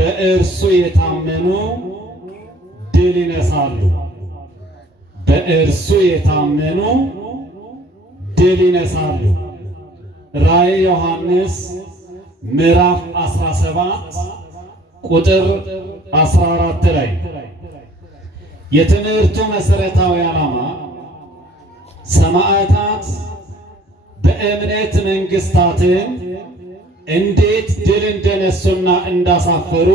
በእርሱ የታመኑ ድል ይነሳሉ። በእርሱ የታመኑ ድል ይነሳሉ። ራእየ ዮሐንስ ምዕራፍ 17 ቁጥር 14 ላይ የትምህርቱ መሰረታዊ ዓላማ ሰማዕታት በእምነት መንግስታትን እንዴት ድል እንደነሱና እንዳሳፈሩ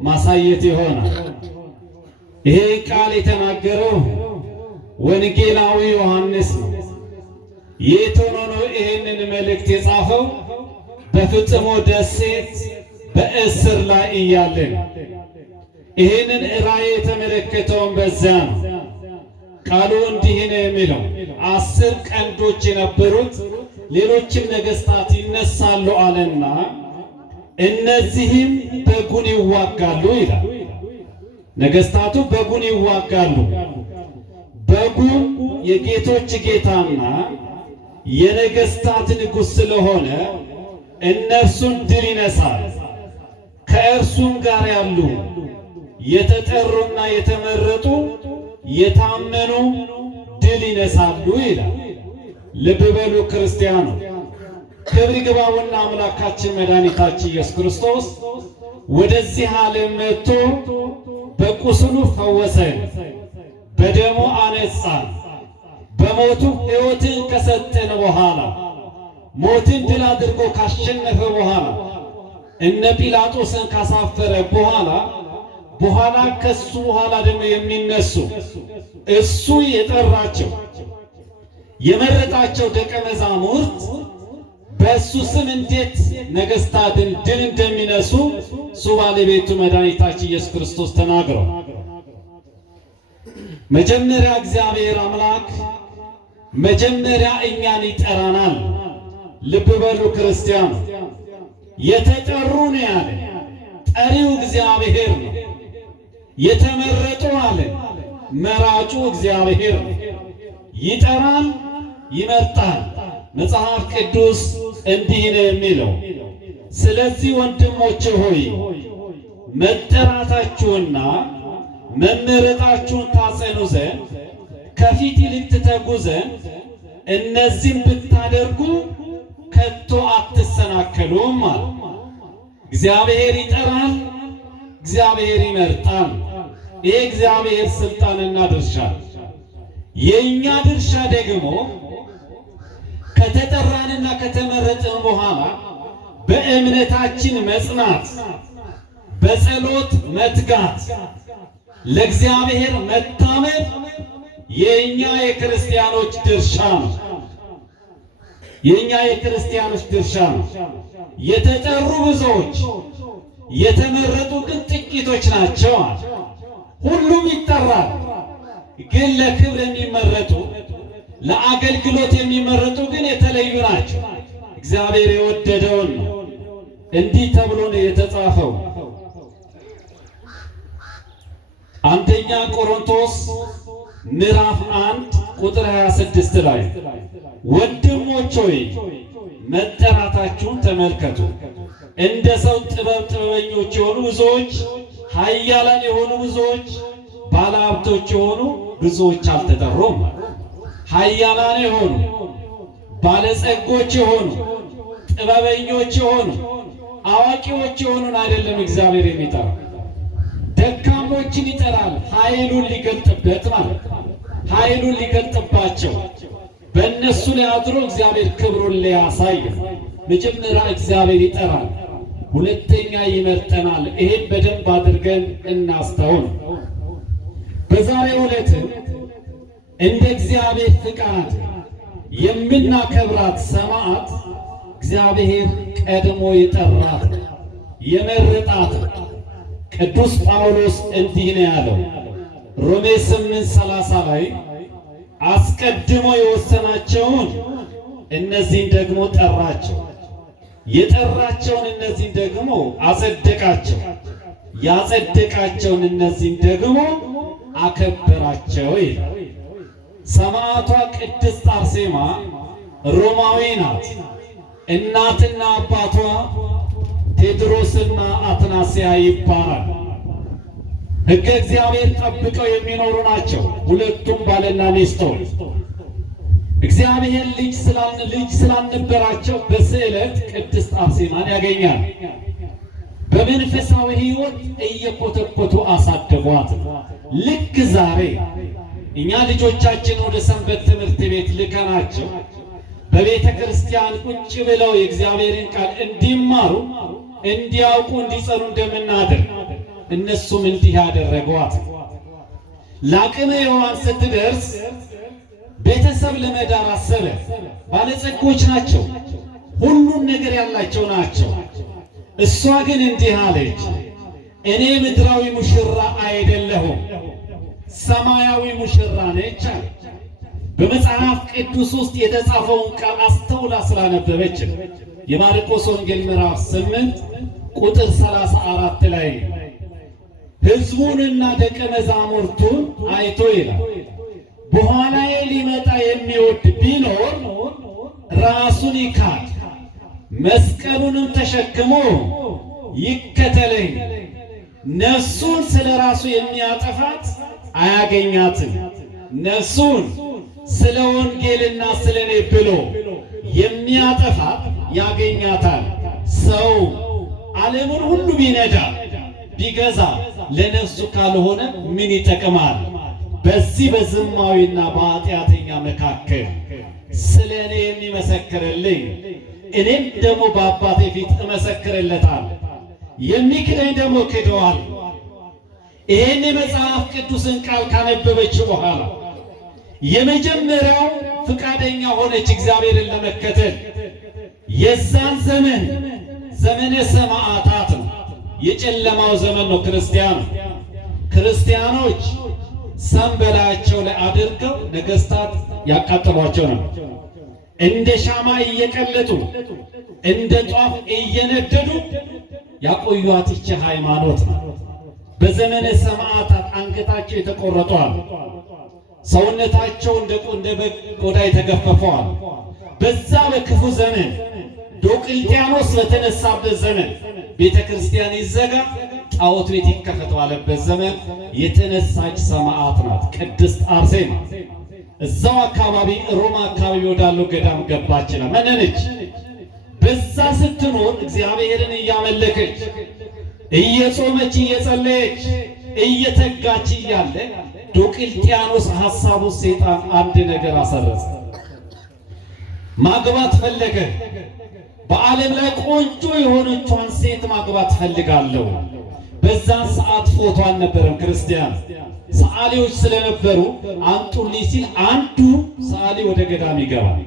ማሳየት ይሆናል። ይሄ ቃል የተናገረው ወንጌላዊ ዮሐንስ ነው። የት ሆኖ ነው ይህንን መልእክት የጻፈው? በፍጥሞ ደሴት በእስር ላይ እያለ ነው። ይህንን ራእይ የተመለከተውን በዚያ ነው። ቃሉ እንዲህ ነው የሚለው 10 ቀንዶች የነበሩት ሌሎችም ነገስታት ይነሳሉ አለና እነዚህም በጉን ይዋጋሉ ይላል። ነገስታቱ በጉን ይዋጋሉ። በጉ የጌቶች ጌታና የነገስታት ንጉሥ ስለሆነ እነርሱን ድል ይነሳል። ከእርሱም ጋር ያሉ የተጠሩና የተመረጡ የታመኑ ድል ይነሳሉ ይላል። ልብ በሉ ክርስቲያኑ፣ ክብር ይግባውና አምላካችን መድኃኒታችን ኢየሱስ ክርስቶስ ወደዚህ ዓለም መጥቶ በቁስሉ ፈወሰን፣ በደሙ አነጻን። በሞቱ ሕይወትን ከሰጠን በኋላ ሞትን ድል አድርጎ ካሸነፈ በኋላ እነ ጲላጦስን ካሳፈረ በኋላ ከሱ በኋላ ደግሞ የሚነሱ እሱ የጠራቸው የመረጣቸው ደቀ መዛሙርት በእሱ ስም እንዴት ነገስታትን ድል እንደሚነሱ እሱ ባለቤቱ መድኃኒታችን ኢየሱስ ክርስቶስ ተናግሯል። መጀመሪያ እግዚአብሔር አምላክ መጀመሪያ እኛን ይጠራናል። ልብ በሉ ክርስቲያኑ፣ የተጠሩ ነው ያለ ጠሪው እግዚአብሔር ነው። የተመረጡ አለ መራጩ እግዚአብሔር ነው። ይጠራል፣ ይመርጣል። መጽሐፍ ቅዱስ እንዲህ ነው የሚለው፣ ስለዚህ ወንድሞቼ ሆይ መጠራታችሁና መመረጣችሁን ታጸኑ ዘንድ ከፊት ይልቅ ትተጉ ዘንድ እነዚህም ብታደርጉ ከቶ አትሰናከሉም አለ። እግዚአብሔር ይጠራል፣ እግዚአብሔር ይመርጣል። ይህ እግዚአብሔር ስልጣንና ድርሻ። የእኛ ድርሻ ደግሞ ከተጠራንና ከተመረጥን በኋላ በእምነታችን መጽናት፣ በጸሎት መትጋት፣ ለእግዚአብሔር መታመን የእኛ የክርስቲያኖች ድርሻ ነው። የእኛ የክርስቲያኖች ድርሻ ነው። የተጠሩ ብዙዎች፣ የተመረጡ ግን ጥቂቶች ናቸው። ሁሉም ይጠራል፣ ግን ለክብር የሚመረጡ ለአገልግሎት የሚመረጡ ግን የተለዩ ናቸው። እግዚአብሔር የወደደውን ነው። እንዲህ ተብሎ ነው የተጻፈው አንደኛ ቆሮንቶስ ምዕራፍ 1 ቁጥር 26 ላይ ወንድሞች ሆይ መጠራታችሁን ተመልከቱ። እንደ ሰው ጥበበኞች የሆኑ ብዙዎች፣ ኃያላን የሆኑ ብዙዎች፣ ባለሀብቶች የሆኑ ብዙዎች አልተጠሩም። ኃያላን የሆኑ ባለጸጎች የሆኑ ጥበበኞች የሆኑ አዋቂዎች የሆኑን አይደለም እግዚአብሔር የሚጠራው። ደካሞችን ይጠራል፣ ኃይሉን ሊገልጥበት ማለት ኃይሉን ሊገልጥባቸው በእነሱ ላይ አድሮ እግዚአብሔር ክብሩን ሊያሳይ። መጀመሪያ እግዚአብሔር ይጠራል፣ ሁለተኛ ይመርጠናል። ይሄን በደንብ አድርገን እናስተውል። በዛሬው ዕለት እንደ እግዚአብሔር ፍቃድ የምናከብራት ሰማዕት እግዚአብሔር ቀድሞ የጠራት የመረጣት ቅዱስ ጳውሎስ እንዲህ ነው ያለው ሮሜ 8:30 ላይ አስቀድሞ የወሰናቸውን እነዚህን ደግሞ ጠራቸው፣ የጠራቸውን እነዚህን ደግሞ አጸደቃቸው፣ ያጸደቃቸውን እነዚህን ደግሞ አከበራቸው ይላል። ሰማዕቷ ቅድስት አርሴማ ሮማዊ ናት። እናትና አባቷ ቴድሮስና አትናስያ ይባላል። ሕገ እግዚአብሔር ጠብቀው የሚኖሩ ናቸው። ሁለቱም ባልና ሚስቶች እግዚአብሔር ልጅ ስላልነበራቸው በስዕለት ቅድስት አርሴማን ያገኛል። በመንፈሳዊ ሕይወት እየኮተኮቱ አሳደጓት። ልክ ዛሬ እኛ ልጆቻችን ወደ ሰንበት ትምህርት ቤት ልከናቸው በቤተ ክርስቲያን ቁጭ ብለው የእግዚአብሔርን ቃል እንዲማሩ፣ እንዲያውቁ፣ እንዲጸኑ እንደምናደርግ እነሱም እንዲህ ያደረጓት። ለአቅመ ሔዋን ስትደርስ ቤተሰብ ለመዳር አሰበ። ባለጸጎች ናቸው፣ ሁሉም ነገር ያላቸው ናቸው። እሷ ግን እንዲህ አለች፣ እኔ ምድራዊ ሙሽራ አይደለሁም፣ ሰማያዊ ሙሽራ ነች አለ። በመጽሐፍ ቅዱስ ውስጥ የተጻፈውን ቃል አስተውላ ስላነበበች የማርቆስ ወንጌል ምዕራፍ 8 ቁጥር 34 ላይ ሕዝቡንና ደቀ መዛሙርቱን አይቶ ይላል፣ በኋላዬ ሊመጣ የሚወድ ቢኖር ራሱን ይካድ፣ መስቀሉንም ተሸክሞ ይከተለኝ። ነፍሱን ስለ ራሱ የሚያጠፋት አያገኛትም፣ ነፍሱን ስለ ወንጌልና ስለ እኔ ብሎ የሚያጠፋት ያገኛታል። ሰው ዓለሙን ሁሉ ቢነዳ ቢገዛ ለነፍሱ ካልሆነ ምን ይጠቅማል? በዚህ በዝማዊና በኃጢአተኛ መካከል ስለ እኔ የሚመሰክርልኝ እኔም ደግሞ በአባቴ ፊት እመሰክርለታል፣ የሚክደኝ ደግሞ ክደዋል። ይህን የመጽሐፍ ቅዱስን ቃል ካነበበች በኋላ የመጀመሪያው ፍቃደኛ ሆነች እግዚአብሔርን ለመከተል። የዛን ዘመን ዘመነ ሰማዕታት ነው፣ የጨለማው ዘመን ነው። ክርስቲያኖች ሰም በላያቸው ላይ አድርገው ነገሥታት ያቃጠሏቸው ነው። እንደ ሻማ እየቀለጡ እንደ ጧፍ እየነደዱ ያቆዩት ይህች ሃይማኖት ነው። በዘመነ ሰማዕታት አንገታቸው የተቆረጠዋል፣ ሰውነታቸው እንደ በግ ቆዳ የተገፈፈዋል። በዛ በክፉ ዘመን ዲዮቅልጥያኖስ በተነሳበት ዘመን ቤተ ክርስቲያን ይዘጋ፣ ጣዖት ቤት ይከፈት ባለበት ዘመን የተነሳች ሰማዕት ናት ቅድስት አርሴማ። እዛው አካባቢ ሮማ አካባቢ ወዳለው ገዳም ገባችና መነነች። በዛ ስትኖር እግዚአብሔርን እያመለከች እየጾመች እየጸለየች እየተጋች እያለ ዲዮቅልጥያኖስ ሐሳቡ ሰይጣን አንድ ነገር አሰረጸ። ማግባት ፈለገ። በዓለም ላይ ቆንጆ የሆነቿን ሴት ማግባት ፈልጋለሁ። በዛን ሰዓት ፎቶ አልነበረም። ክርስቲያን ሰዓሊዎች ስለነበሩ አንጡልኝ ሲል አንዱ ሰዓሊ ወደ ገዳም ይገባል።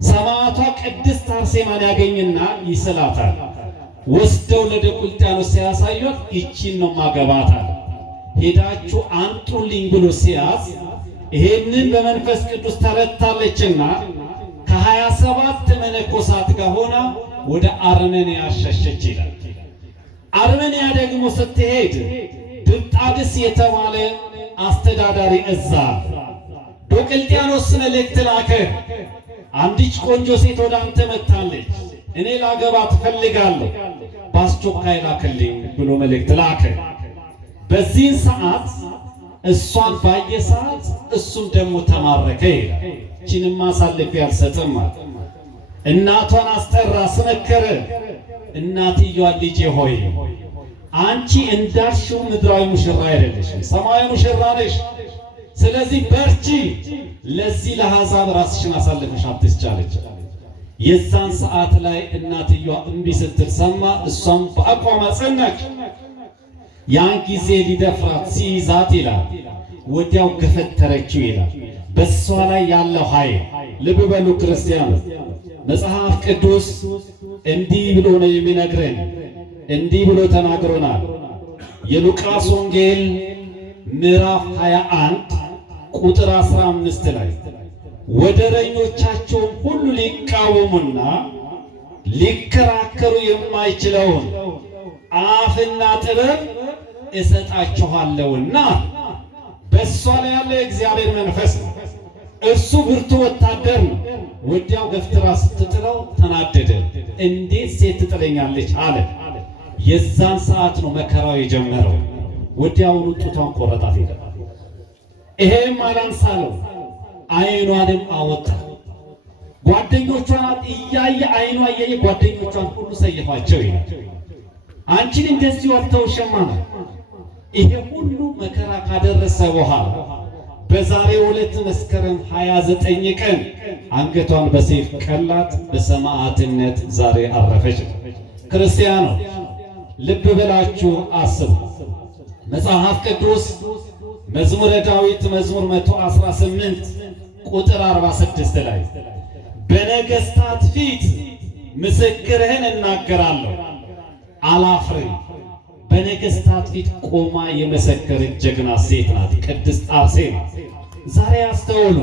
ሰማዕቷ ቅድስት አርሴማን ያገኝና ይስላታል። ወስደው ለዲዮቅልጥያኖስ ሲያሳዩት ይቺን ነው ማገባታል። ሄዳችሁ አንጡልኝ ብሎ ሲያዝ ይሄንን በመንፈስ ቅዱስ ተረታለችና ከ27 መነኮሳት ጋር ሆና ወደ አርመንያ ሸሸች ይላል። አርመንያ ደግሞ ስትሄድ ድርጣድስ የተባለ አስተዳዳሪ እዛ ዲዮቅልጥያኖስ መልእክት ላከ። አንዲች ቆንጆ ሴት ወደ አንተ መጥታለች፣ እኔ ላገባት እፈልጋለሁ፣ በአስቸኳይ ላክልኝ ብሎ መልእክት ላከ። በዚህን ሰዓት እሷን ባየ ሰዓት እሱም ደግሞ ተማረከ ይላል። እቺንም አሳልፌ አልሰጥም አለ። እናቷን አስጠራ፣ አስመከረ። እናትየዋ ልጄ ሆይ አንቺ እንዳልሽው ምድራዊ ሙሽራ አይደለሽም፣ ሰማያዊ ሙሽራ ነሽ። ስለዚህ በርቺ፣ ለዚህ ለአሕዛብ ራስሽን አሳልፈሽ አትስጪ አለች። የዛን ሰዓት ላይ እናትየዋ እምቢ ስትል ሰማ፣ እሷም በአቋሟ ጸናች። ያን ጊዜ ሊደፍራት ሲይዛት ይላል ወዲያው ገፈተረችው ይላል። በሷ ላይ ያለው ኃይል ልብ በሉ ክርስቲያን፣ መጽሐፍ ቅዱስ እንዲህ ብሎ ነው የሚነግረን፣ እንዲህ ብሎ ተናግሮናል። የሉቃስ ወንጌል ምዕራፍ 21 ቁጥር 15 ላይ ወደረኞቻቸውን ሁሉ ሊቃወሙና ሊከራከሩ የማይችለውን አፍና ጥበብ እሰጣችኋለሁና። በእሷ ላይ ያለ የእግዚአብሔር መንፈስ እርሱ ብርቱ ወታደር ነው። ወዲያው ገፍትራ ስትጥለው ተናደደ። እንዴት ሴት ትጥለኛለች አለ። የዛን ሰዓት ነው መከራው የጀመረው። ወዲያውኑ ጡቷን ቆረጣት ሄደ። ይሄም አላንሳለው፣ አይኗንም አወጣ። ጓደኞቿን እያየ አይኗ እያየ ጓደኞቿን ሁሉ ሰይፋቸው ይላል። አንቺን እንደዚህ አልተውሽማ። ይሄ ሁሉ መከራ ካደረሰ በኋላ በዛሬው ዕለት መስከረም 29 ቀን አንገቷን በሰይፍ ቀላት፣ በሰማዕትነት ዛሬ አረፈች። ክርስቲያኖች ልብ ብላችሁ አስቡ። መጽሐፍ ቅዱስ መዝሙረ ዳዊት መዝሙር 118 ቁጥር 46 ላይ በነገሥታት ፊት ምስክርህን እናገራለሁ አላፍርም። በነገሥታት ፊት ቆማ የመሰከረች ጀግና ሴት ናት ቅድስት አርሴማ። ዛሬ አስተውሉ።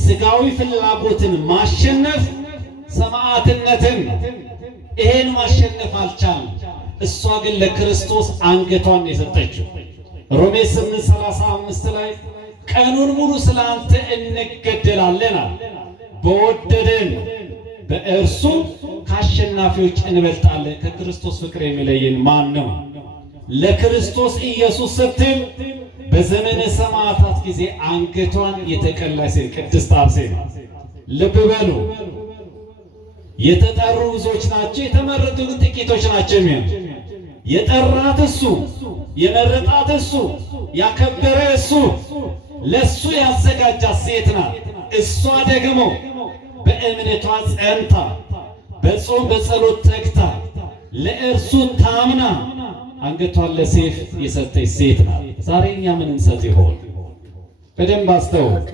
ሥጋዊ ፍላጎትን ማሸነፍ ሰማዕትነትን፣ ይሄን ማሸነፍ አልቻለም። እሷ ግን ለክርስቶስ አንገቷን የሰጠችው ሮሜ 8:35 ላይ ቀኑን ሙሉ ስለ አንተ እንገደላለን አለ። በወደደን በእርሱ ከአሸናፊዎች እንበልጣለን። ከክርስቶስ ፍቅር የሚለየን ማን ነው? ለክርስቶስ ኢየሱስ ስትል በዘመነ ሰማዕታት ጊዜ አንገቷን የተቀላች ሴት ቅድስት አርሴማ። ልብ በሉ። የተጠሩ ብዙዎች ናቸው፣ የተመረጡ ግን ጥቂቶች ናቸው። የጠራት እሱ፣ የመረጣት እሱ፣ ያከበረ እሱ፣ ለሱ ያዘጋጃት ሴት ናት። እሷ ደግሞ በእምነቷ ጸንታ በጾም በጸሎት ተግታ ለእርሱ ታምና አንገቷን ለሰይፍ የሰጠች ሴት ናት። ዛሬ እኛ ምን እንሰጥ ይሆን? በደንብ አስተውል።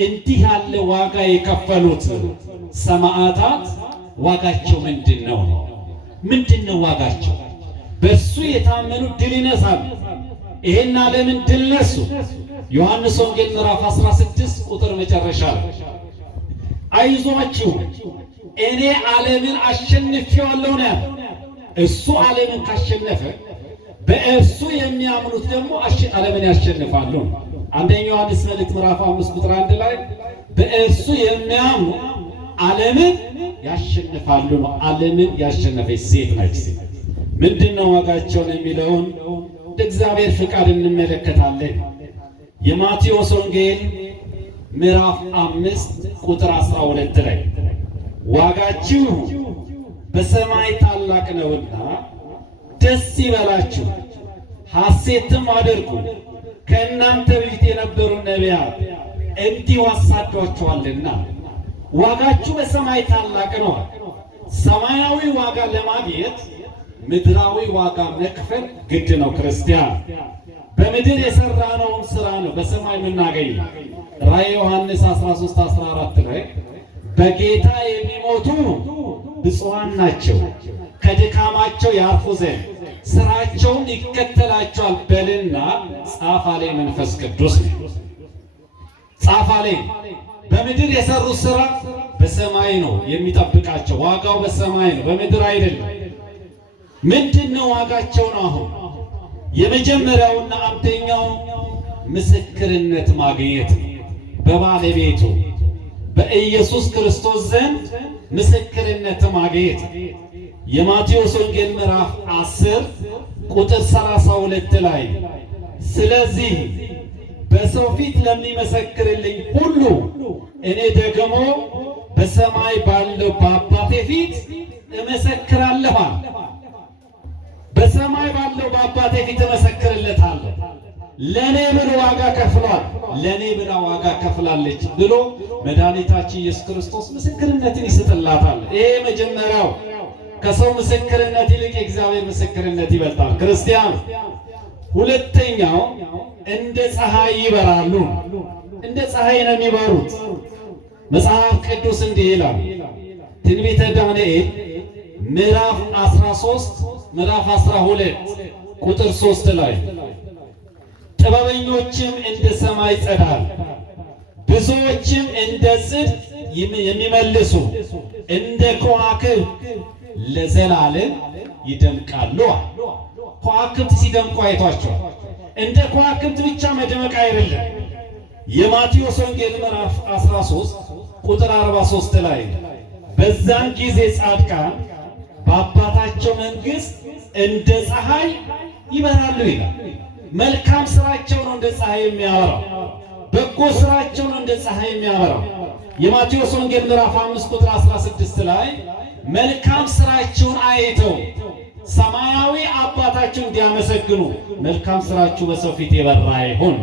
እንዲህ ያለ ዋጋ የከፈሉት ሰማዕታት ዋጋቸው ምንድን ነው? ምንድን ነው ዋጋቸው? በሱ የታመኑ ድል ይነሳሉ። ይሄን ዓለምን ድል ነሱ። ዮሐንስ ወንጌል ምዕራፍ 16 ቁጥር መጨረሻ ላይ አይዟችሁ እኔ ዓለምን አሸንፌዋለሁ ነው። እሱ ዓለምን ካሸነፈ በእርሱ የሚያምኑት ደግሞ ዓለምን ያሸንፋሉ። አንደኛ ዮሐንስ መልእክት ምዕራፍ 5 ቁጥር 1 ላይ በእርሱ የሚያምኑ ዓለምን ያሸንፋሉ ነው። ዓለምን ያሸነፈች ሴት ነች። ምንድነው ዋጋቸውን የሚለውን እንደ እግዚአብሔር ፍቃድ እንመለከታለን። የማቴዎስ ወንጌል ምዕራፍ 5 ቁጥር 12 ላይ ዋጋችሁ በሰማይ ታላቅ ነውና ደስ ይበላችሁ፣ ሐሴትም አድርጉ፣ ከእናንተ በፊት የነበሩ ነቢያት እንዲሁ አሳዷችኋልና። ዋጋችሁ በሰማይ ታላቅ ነው። ሰማያዊ ዋጋ ለማግኘት ምድራዊ ዋጋ መክፈል ግድ ነው። ክርስቲያን በምድር የሰራነውን ስራ ነው በሰማይ የምናገኘው። ራዕየ ዮሐንስ 13:14 ላይ በጌታ የሚሞቱ ብፁዓን ናቸው ከድካማቸው ያርፉ ዘንድ ስራቸውን ይከተላቸዋል በልና ጻፍ አለኝ መንፈስ ቅዱስ ነው። ጻፍ አለኝ። በምድር የሰሩት ስራ በሰማይ ነው የሚጠብቃቸው። ዋጋው በሰማይ ነው፣ በምድር አይደለም። ምንድነው ዋጋቸው ነው? አሁን የመጀመሪያውና አንደኛው ምስክርነት ማግኘት ነው። በባለቤቱ በኢየሱስ ክርስቶስ ዘንድ ምስክርነት ማግኘት። የማቴዎስ ወንጌል ምዕራፍ 10 ቁጥር 32 ላይ ስለዚህ በሰው ፊት ለሚመሰክርልኝ ሁሉ እኔ ደግሞ በሰማይ ባለው በአባቴ ፊት እመሰክራለሁ። በሰማይ ባለው በአባቴ ፊት እመሰክርለታለሁ። ለኔ ብሎ ዋጋ ከፍሏል፣ ለኔ ብላ ዋጋ ከፍላለች ብሎ መድኃኒታችን ኢየሱስ ክርስቶስ ምስክርነትን ይሰጥላታል። ይሄ መጀመሪያው። ከሰው ምስክርነት ይልቅ የእግዚአብሔር ምስክርነት ይበልጣል። ክርስቲያን ሁለተኛው እንደ ፀሐይ ይበራሉ። እንደ ፀሐይ ነው የሚበሩት። መጽሐፍ ቅዱስ እንዲህ ይላል። ትንቢተ ዳንኤል ምዕራፍ 13 ምዕራፍ 12 ቁጥር 3 ላይ ጥበበኞችም እንደ ሰማይ ጸዳል፣ ብዙዎችም እንደ ጽድ የሚመልሱ እንደ ከዋክብት ለዘላለም ይደምቃሉ። ከዋክብት ሲደምቁ አይቷቸዋል። እንደ ከዋክብት ብቻ መደመቅ አይደለም። የማቴዎስ ወንጌል ምዕራፍ 13 ቁጥር 43 ላይ በዛን ጊዜ ጻድቃን በአባታቸው መንግሥት እንደ ፀሐይ ይበራሉ ይላል። መልካም ስራቸው ነው እንደ ፀሐይ የሚያበራው። በጎ ስራቸው ነው እንደ ፀሐይ የሚያበራው። የማቴዎስ ወንጌል ምዕራፍ 5 ቁጥር 16 ላይ መልካም ስራቸውን አይተው ሰማያዊ አባታቸውን እንዲያመሰግኑ መልካም ስራችሁ በሰው ፊት የበራ ይሁን።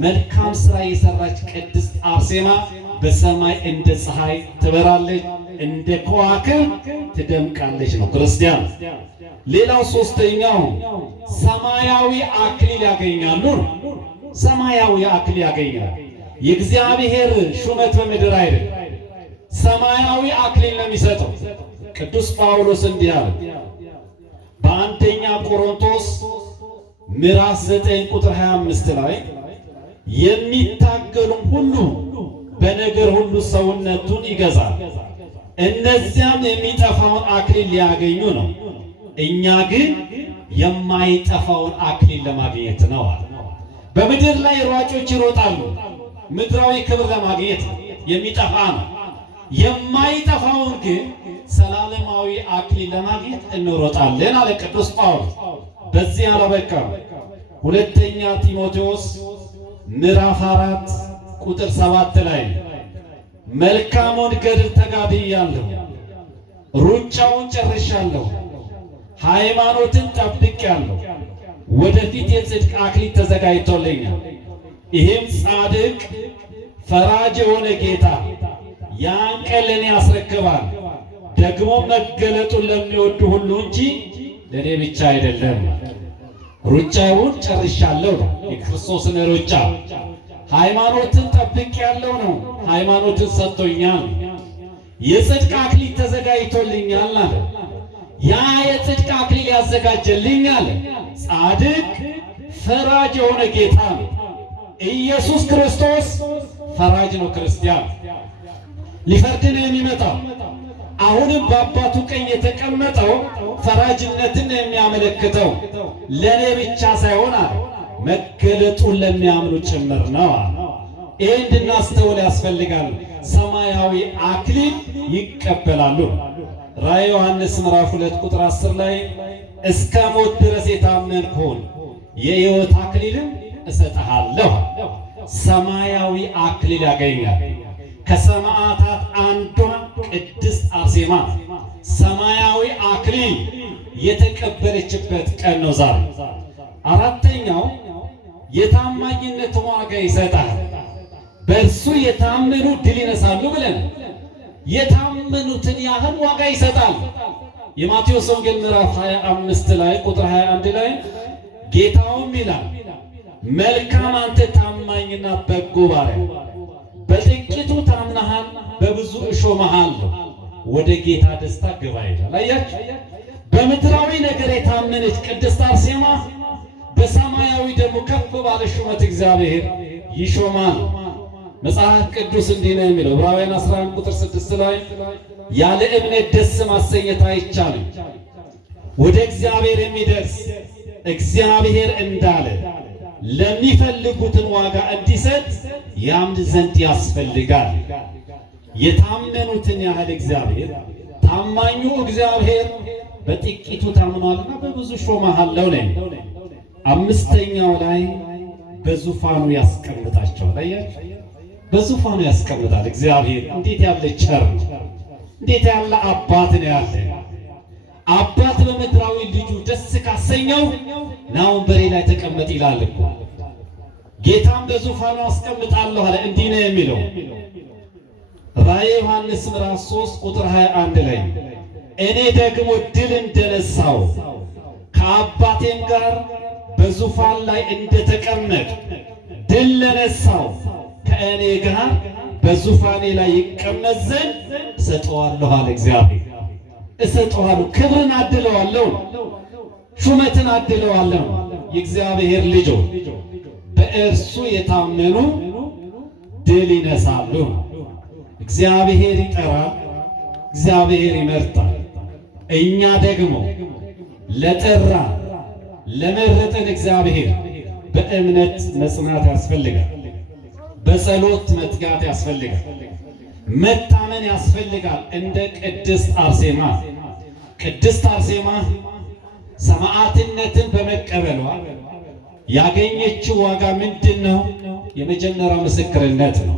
መልካም ስራ የሰራች ቅድስት አርሴማ በሰማይ እንደ ፀሐይ ትበራለች፣ እንደ ከዋክብት ትደምቃለች ነው ክርስቲያን። ሌላው ሶስተኛው ሰማያዊ አክሊል ያገኛሉ። ሰማያዊ አክሊል ያገኛሉ። የእግዚአብሔር ሹመት በምድር አይደል፣ ሰማያዊ አክሊል ነው የሚሰጠው። ቅዱስ ጳውሎስ እንዲህ አለ በአንደኛ ቆሮንቶስ ምዕራፍ 9 ቁጥር 25 ላይ የሚታገሉም ሁሉ በነገር ሁሉ ሰውነቱን ይገዛል፣ እነዚያም የሚጠፋውን አክሊል ሊያገኙ ነው፣ እኛ ግን የማይጠፋውን አክሊል ለማግኘት ነው አለ። በምድር ላይ ሯጮች ይሮጣሉ፣ ምድራዊ ክብር ለማግኘት የሚጠፋ ነው። የማይጠፋውን ግን ሰላለማዊ አክሊል ለማግኘት እንሮጣለን አለ ቅዱስ ጳውሎስ። በዚህ አላበቃም። ሁለተኛ ጢሞቴዎስ ምዕራፍ 4 ቁጥር 7 ላይ መልካሙን ገድል ተጋድያለሁ፣ ሩጫውን ጨርሻለሁ፣ ሃይማኖትን ጠብቄአለሁ፣ ወደፊት የጽድቅ አክሊል ተዘጋጅቶልኛል። ይህም ጻድቅ ፈራጅ የሆነ ጌታ ያን ቀን ለእኔ ያስረክባል፣ ደግሞ መገለጡን ለሚወዱ ሁሉ እንጂ ለእኔ ብቻ አይደለም። ሩጫውን ጨርሻለሁ ነው የክርስቶስን ሩጫ። ሃይማኖትን ጠብቄአለሁ ነው፣ ሃይማኖትን ሰጥቶኛል። የጽድቅ አክሊል ተዘጋጅቶልኛል አለ። ያ የጽድቅ አክሊል ያዘጋጀልኛል ጻድቅ ፈራጅ የሆነ ጌታ ነው። ኢየሱስ ክርስቶስ ፈራጅ ነው። ክርስቲያን ሊፈርድ ነው የሚመጣው። አሁንም በአባቱ ቀኝ የተቀመጠው ፈራጅነትን የሚያመለክተው ለኔ ብቻ ሳይሆን መገለጡን ለሚያምኑ ጭምር ነው። ይህ እንድናስተውል ያስፈልጋል። ሰማያዊ አክሊል ይቀበላሉ። ራዕየ ዮሐንስ ምዕራፍ 2 ቁጥር 10 ላይ እስከ ሞት ድረስ የታመንኩህን የሕይወት አክሊልን እሰጥሃለሁ። ሰማያዊ አክሊል ያገኛል። ከሰማዕታት አንዷ ቅድስት አርሴማ ሰማያዊ አክሊል የተቀበለችበት ቀን ነው ዛሬ። አራተኛው የታማኝነት ዋጋ ይሰጣል። በእርሱ የታመኑ ድል ይነሳሉ ብለን የታመኑትን ያህል ዋጋ ይሰጣል። የማቴዎስ ወንጌል ምዕራፍ 25 ላይ ቁጥር 21 ላይ ጌታውም ይላል መልካም አንተ ታማኝና በጎ ባሪያ፣ በጥቂቱ ታምነሃል፣ በብዙ እሾምሃለሁ፣ ወደ ጌታ ደስታ ግባ ይላል። አያችሁ፣ በምድራዊ ነገር የታመነች ቅድስት አርሴማ በሰማያዊ ደግሞ ከፍ ባለ ሹመት እግዚአብሔር ይሾማል። መጽሐፍ ቅዱስ እንዲህ ነው የሚለው ዕብራውያን 11 ቁጥር 6 ላይ ያለ እምነት ደስ ማሰኘት አይቻልም፣ ወደ እግዚአብሔር የሚደርስ እግዚአብሔር እንዳለ ለሚፈልጉትን ዋጋ እንዲሰጥ ያምድ ዘንድ ያስፈልጋል። የታመኑትን ያህል እግዚአብሔር ታማኙ እግዚአብሔር በጥቂቱ ታምኗልና በብዙ ሾመሃለሁ ነው። አምስተኛው ላይ በዙፋኑ ያስቀምጣቸዋል። አያችሁ፣ በዙፋኑ ያስቀምጣል እግዚአብሔር። እንዴት ያለ ቸር፣ እንዴት ያለ አባት ነው ያለ። አባት በምድራዊ ልጁ ደስ ካሰኘው ና ወንበሬ ላይ ተቀመጥ ይላል እኮ። ጌታም በዙፋኑ አስቀምጣለሁ አለ። እንዲህ ነው የሚለው ራዕየ ዮሐንስ ምዕራፍ 3 ቁጥር 21 ላይ እኔ ደግሞ ድል እንደነሳው ከአባቴም ጋር በዙፋን ላይ እንደተቀመጥ ድል ለነሳው ከእኔ ጋር በዙፋኔ ላይ ይቀመጥ ዘንድ እሰጠዋለሁ አለ እግዚአብሔር። እሰጠዋለሁ፣ ክብርን አድለዋለሁ፣ ሹመትን አድለዋለሁ። የእግዚአብሔር ልጆች በእርሱ የታመኑ ድል ይነሳሉ። እግዚአብሔር ይጠራል፣ እግዚአብሔር ይመርጣል። እኛ ደግሞ ለጠራ ለመረጠን እግዚአብሔር በእምነት መጽናት ያስፈልጋል። በጸሎት መትጋት ያስፈልጋል። መታመን ያስፈልጋል። እንደ ቅድስት አርሴማ ቅድስት አርሴማ ሰማዕትነትን በመቀበሏ ያገኘችው ዋጋ ምንድን ነው? የመጀመሪያው ምስክርነት ነው።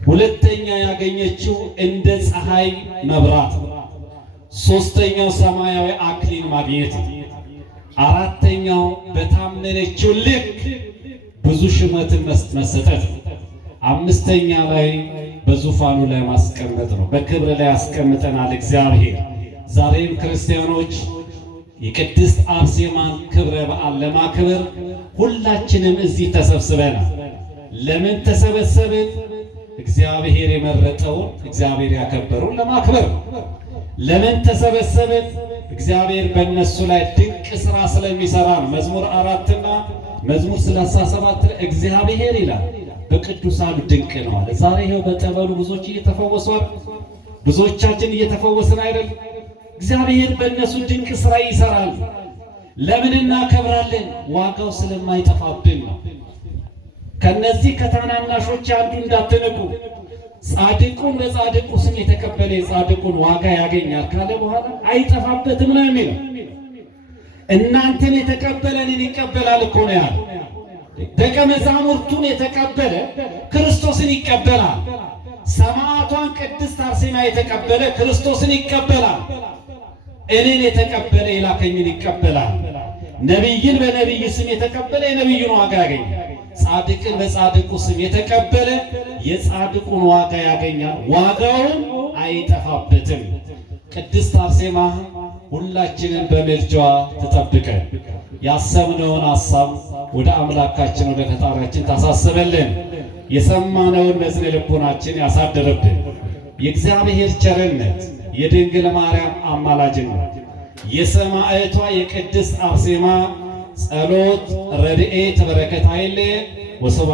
ሁለተኛ ያገኘችው እንደ ፀሐይ መብራት፣ ሶስተኛው ሰማያዊ አክሊል ማግኘት፣ አራተኛው በታመነችው ልክ ብዙ ሹመትን መሰጠት፣ አምስተኛ ላይ በዙፋኑ ላይ ማስቀመጥ ነው። በክብር ላይ ያስቀምጠናል እግዚአብሔር። ዛሬም ክርስቲያኖች የቅድስት አርሴማን ክብረ በዓል ለማክበር ሁላችንም እዚህ ተሰብስበናል። ለምን ተሰበሰብን? እግዚአብሔር የመረጠውን እግዚአብሔር ያከበረውን ለማክበር ነው። ለምን ተሰበሰብን? እግዚአብሔር በእነሱ ላይ ድንቅ ሥራ ስለሚሰራ ነው። መዝሙር 4 እና መዝሙር 37 ላይ እግዚአብሔር ይላል በቅዱሳኑ ድንቅ ነው አለ። ዛሬ ይኸው በጠበሉ ብዙዎች እየተፈወሱ ብዙዎቻችን እየተፈወስን አይደል? እግዚአብሔር በእነሱ ድንቅ ሥራ ይሰራል። ለምን እናከብራለን? ዋጋው ስለማይጠፋብን ነው። ከነዚህ ከታናናሾች አንዱ እንዳትንቁ። ጻድቁን በጻድቁ ስም የተቀበለ የጻድቁን ዋጋ ያገኛል ካለ በኋላ አይጠፋበትም ነው የሚለው። እናንተን የተቀበለ እኔን ይቀበላል እኮ ነው ያለው። ደቀ መዛሙርቱን የተቀበለ ክርስቶስን ይቀበላል። ሰማዕቷን ቅድስት አርሴማ የተቀበለ ክርስቶስን ይቀበላል። እኔን የተቀበለ የላከኝን ይቀበላል። ነቢይን በነቢይ ስም የተቀበለ የነቢዩን ዋጋ ያገኛል። ጻድቅን በጻድቁ ስም የተቀበለ የጻድቁን ዋጋ ያገኛል። ዋጋውን አይጠፋበትም። ቅድስት አርሴማ ሁላችንን በምልጃዋ ትጠብቀን። ያሰብነውን ሐሳብ ወደ አምላካችን ወደ ፈጣሪያችን ታሳስበልን። የሰማነውን በዝነ ልቦናችን ያሳድርብን። የእግዚአብሔር ቸርነት፣ የድንግል ማርያም አማላጅነት፣ የሰማዕቷ የቅድስት አርሴማ ጸሎት፣ ረድኤት፣ በረከት አይለየን። ወስብሐት